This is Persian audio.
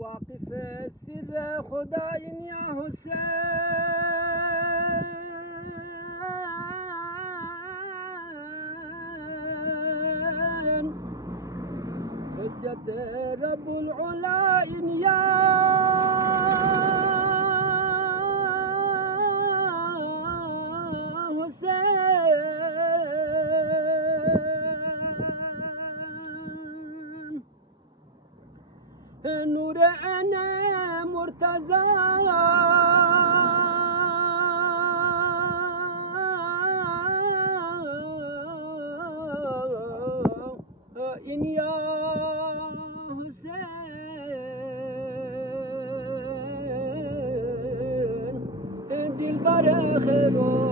واقف سر خدای یا حسین حجت رب العلا یا نور انا مرتضى این یا حسین دلبر خیرو